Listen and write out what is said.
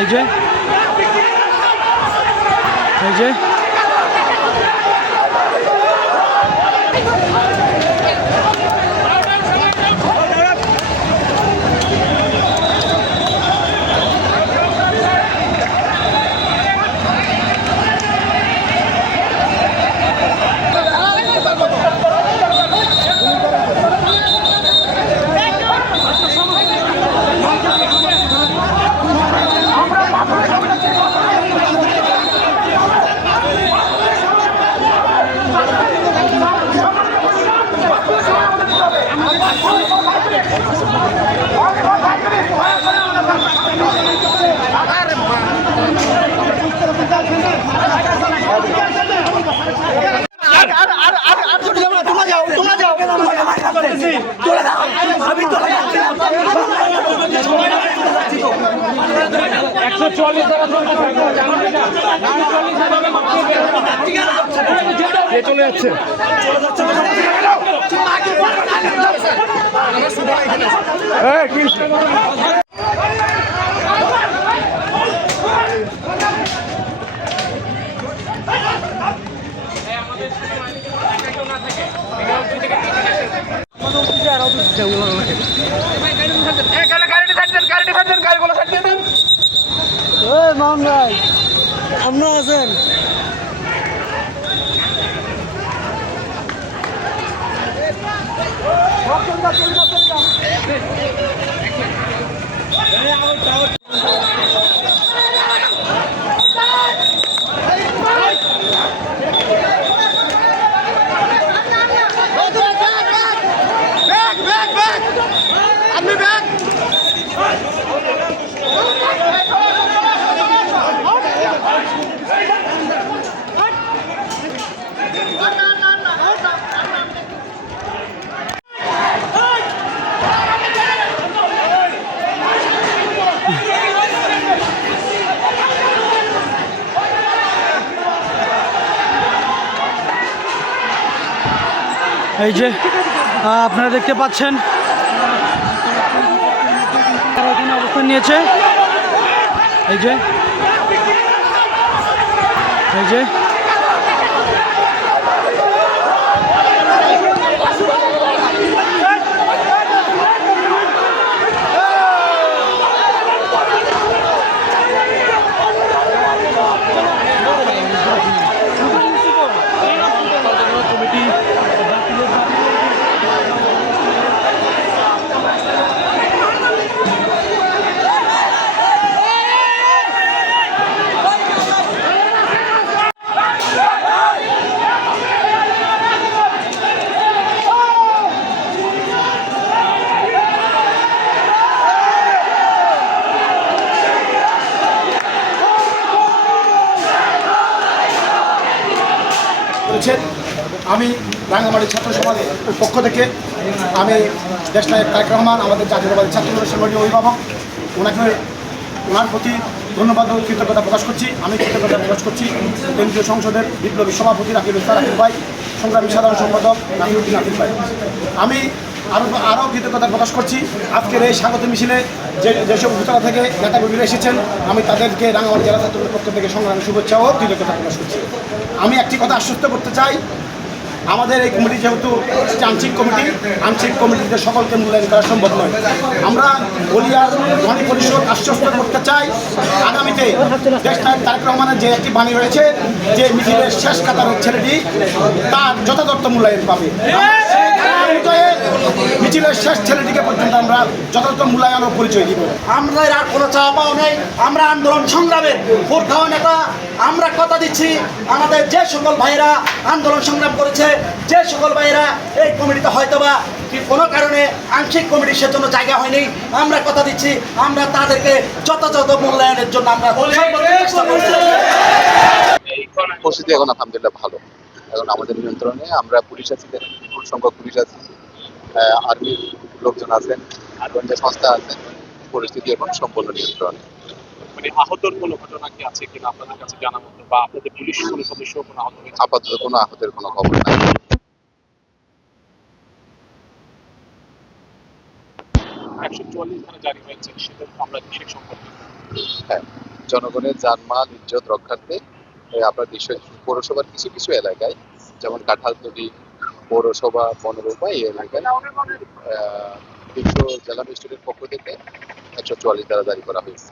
এই যে এই যে চলে যাচ্ছে আপনারা আছেন এই যে আপনারা দেখতে পাচ্ছেন অবস্থান নিয়েছে এই যে এই যে আমি রাঙ্গামাটি ছাত্র সমাজের পক্ষ থেকে আমি দেশনায়ক তারেক রহমান আমাদের জাতীয়তাবাদী ছাত্র সংগঠনের অভিভাবক ওনার প্রতি ধন্যবাদ ও কৃতজ্ঞতা প্রকাশ করছি। আমি কৃতজ্ঞতা প্রকাশ করছি কেন্দ্রীয় সংসদের বিপ্লবী সভাপতি রাকিবুল ভাই, সংগ্রামী সাধারণ সম্পাদক নাসিরউদ্দিন আতিক ভাই। আমি আরও কৃতজ্ঞতা প্রকাশ করছি আজকের এই স্বাগত মিছিলে যেসব উপজেলা থেকে নেতাকর্মীরা এসেছেন, আমি তাদেরকে রাঙ্গামাটি জেলা ছাত্রদের পক্ষ থেকে সংগ্রামী শুভেচ্ছা ও কৃতজ্ঞতা প্রকাশ করছি। আমি একটি কথা আশ্বস্ত করতে চাই, আমাদের এই কমিটি যেহেতু আংশিক কমিটি, আংশিক কমিটিতে সকলকে মূল্যায়ন করা সম্ভব নয়। আমরা বলিয়ার ধনী পরিষদ আশ্বস্ত করতে চাই, আগামীতে দেশনায়ক তারেক রহমানের যে একটি বাণী রয়েছে যে মিছিলের শেষ কাতারের ছেলেটি তার যথাযথ মূল্যায়ন পাবে। মিছিলের শেষ ছেলেটিকে পর্যন্ত আমরা যথাযথ মূল্যায়ন ও পরিচয় দিব। আমাদের আর কোনো চাওয়া পাওয়া নেই, আমরা আন্দোলন সংগ্রামের প্রধান নেতা। আমরা কথা দিচ্ছি আমাদের যে সকল ভাইয়েরা আন্দোলন সংগ্রাম করেছে, যে সকল ভাইয়েরা এই কমিটিতে হয়তোবা কি কোনো কারণে আংশিক কমিটির সেজন্য জায়গা হয়নি, আমরা কথা দিচ্ছি আমরা তাদেরকে যথাযথ মূল্যায়নের জন্য আমরা পরিস্থিতি এখন আলহামদুলিল্লাহ ভালো। এখন আমাদের নিয়ন্ত্রণে আমরা পুলিশ আছি, বিপুল সংখ্যক পুলিশ আছি, আর্মির লোকজন আছেন, গোয়েন্দা সংস্থা আছেন, পরিস্থিতি এখন সম্পূর্ণ নিয়ন্ত্রণে। মানে আহতের কোনো ঘটনা কি আছে কিনা আপনাদের কাছে জানা মতো, বা আপনাদের পুলিশ কোনো সদস্য কোনো আহত হয়েছে? আপাতত কোনো আহতের কোনো খবর নাই। 144 ধারা জারি হয়েছে, সেটা আমরা কিসের সম্পর্কে? হ্যাঁ। জনগণের জানমাল ইজ্জত রক্ষার্থে আপনার বিষয় পৌরসভার কিছু কিছু এলাকায় যেমন কাঁঠালতলী পৌরসভা বনরূপা এই এলাকায় বিশ্ব জেলা ম্যাজিস্ট্রেটের পক্ষ থেকে 144 ধারা জারি করা হয়েছে।